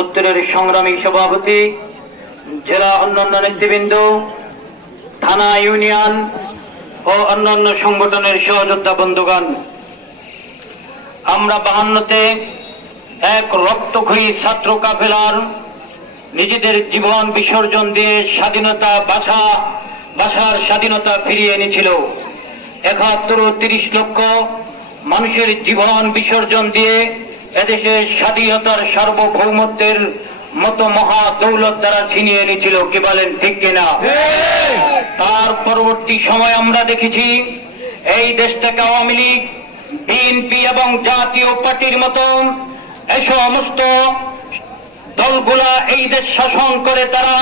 উত্তরের সংগ্রামী সভাপতি, জেলা অন্যান্য নেতৃবৃন্দ, থানা, ইউনিয়ন ও অন্যান্য সংগঠনের সহযোদ্ধা বন্ধুগণ, আমরা 52-তে এক রক্তক্ষয়ী ছাত্র কাফেলার নিজেদের জীবন বিসর্জন দিয়ে স্বাধীনতা বাসার স্বাধীনতা ফিরিয়ে এনেছিল। 71 ও 30 লক্ষ মানুষের জীবন বিসর্জন দিয়ে এদেশের স্বাধীনতার সার্বভৌমত্বের মতো মহা দৌলত তারা ছিনিয়ে এনেছিল। কি বলেন, ঠিক কিনা? তার পরবর্তী সময় আমরা দেখেছি এই দেশটাকে আওয়ামী লীগ, বিএনপি এবং জাতীয় পার্টির মতো এই সমস্ত দলগুলা এই দেশ শাসন করে তারা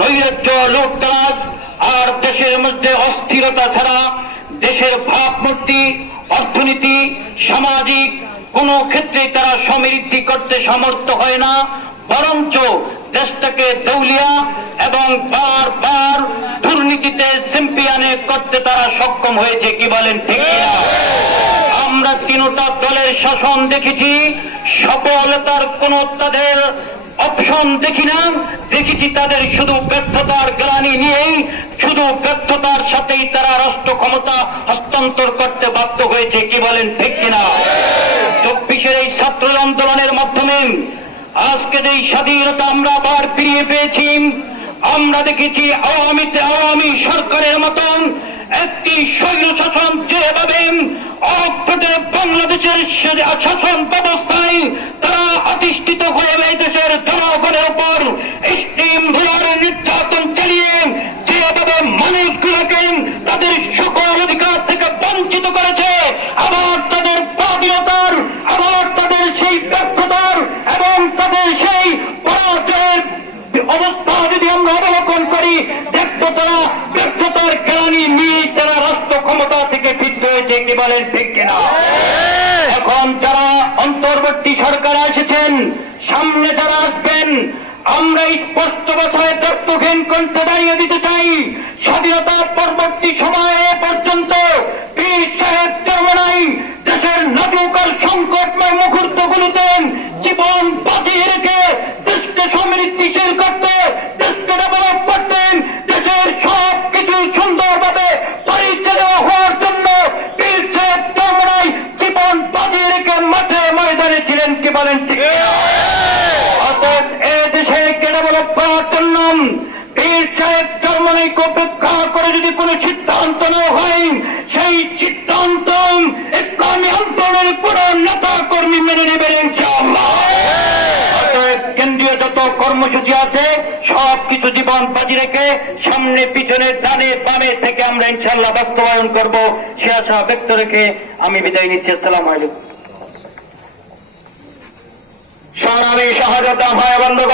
নৈরাজ্য, লুটতরাজ আর দেশের মধ্যে অস্থিরতা ছাড়া দেশের ভাবমূর্তি, অর্থনীতি, সামাজিক কোন ক্ষেত্রে তারা সমৃদ্ধি করতে সমর্থ হয় না, বরঞ্চ দেশটাকে দেউলিয়া এবং বারবার দুর্নীতিতে চ্যাম্পিয়নে করতে তারা সক্ষম হয়েছে। কি বলেন, ঠিক কিনা? আমরা তিনটা দলের শাসন দেখেছি, সফলতার কোন তাদের অপশন দেখি না, দেখেছি তাদের শুধু ব্যর্থতার গ্লানি নিয়েই, শুধু ব্যর্থতার সাথেই তারা রাষ্ট্র ক্ষমতা হস্তান্তর করতে বাধ্য হয়েছে। কি বলেন, ঠিক কিনা? 24-এর এই ছাত্র আন্দোলনের মাধ্যমে আজকে যে স্বাধীনতা আমরা আবার ফিরিয়ে পেয়েছি, আমরা দেখেছি আওয়ামী সরকারের মতন একটি স্বৈর শাসন যেভাবে অক্ষতে বাংলাদেশের শাসন ব্যবস্থায় তারা অধিষ্ঠিত হয়ে এই দেশের জনগণের উপর স্টিম রোলার নির্যাতন চালিয়ে যেভাবে মানুষগুলোকে তাদের সকল অধিকার থেকে বঞ্চিত করেছে, আবার তাদের স্বাধীনতার, আবার তাদের সেই ব্যর্থতার এবং তাদের সেই পরাজয়ের অবস্থা যদি আমরা অবলোকন করি, দেখবো তারা ব্যর্থতার গ্লানি নিয়ে তারা রাষ্ট্র ক্ষমতা থেকে ফিরতে হয়েছে। কি বলেন, ঠিক কিনা? এখন যারা অন্তর্বর্তী সরকারে এসেছেন, সামনে যারা আসবেন, আমরা এই স্পষ্ট ভাষায় তত্ত্বহীন কণ্ঠে দাঁড়িয়ে দিতে চাই, স্বাধীনতার পরবর্তী সময়ে পর্যন্ত পীর সাহেব চরমনাই দেশের নাজুক আর সংকটময় মুহূর্তগুলিতে জীবন বাঁচিয়ে রেখে দেশকে সমৃদ্ধিশীল করতে, দেশকে ডেভেলপ করতেন, দেশের সব কিছু সুন্দরভাবে পরিচালনা হওয়ার জন্য পীর সাহেব চরমনাই জীবন বাঁচিয়ে রেখে মাঠে ময়দানে ছিলেন। কি বলেন, ঠিক? অতএব এ দেশকে ডেভেলপ করার জন্য পীর সাহেব চরমনাইকে উপেক্ষা করে যদি কোন সিদ্ধান্ত নেওয়া হয়, সেই সিদ্ধান্ত ইসলামী আন্দোলনের কোন নেতা কর্মী মেনে নেবেন ইনশাআল্লাহ। অতএব কেন্দ্রীয় যত কর্মসূচি আছে সবকিছু জীবন বাজি রেখে সামনে পিছনে ডানে বামে থেকে আমরা ইনশাআল্লাহ বাস্তবায়ন করব, সে আশা ব্যক্ত রেখে আমি বিদায় নিচ্ছি। আসসালামু আলাইকুম। সংগ্রামী সহযোদ্ধা ভাই বন্ধুগণ।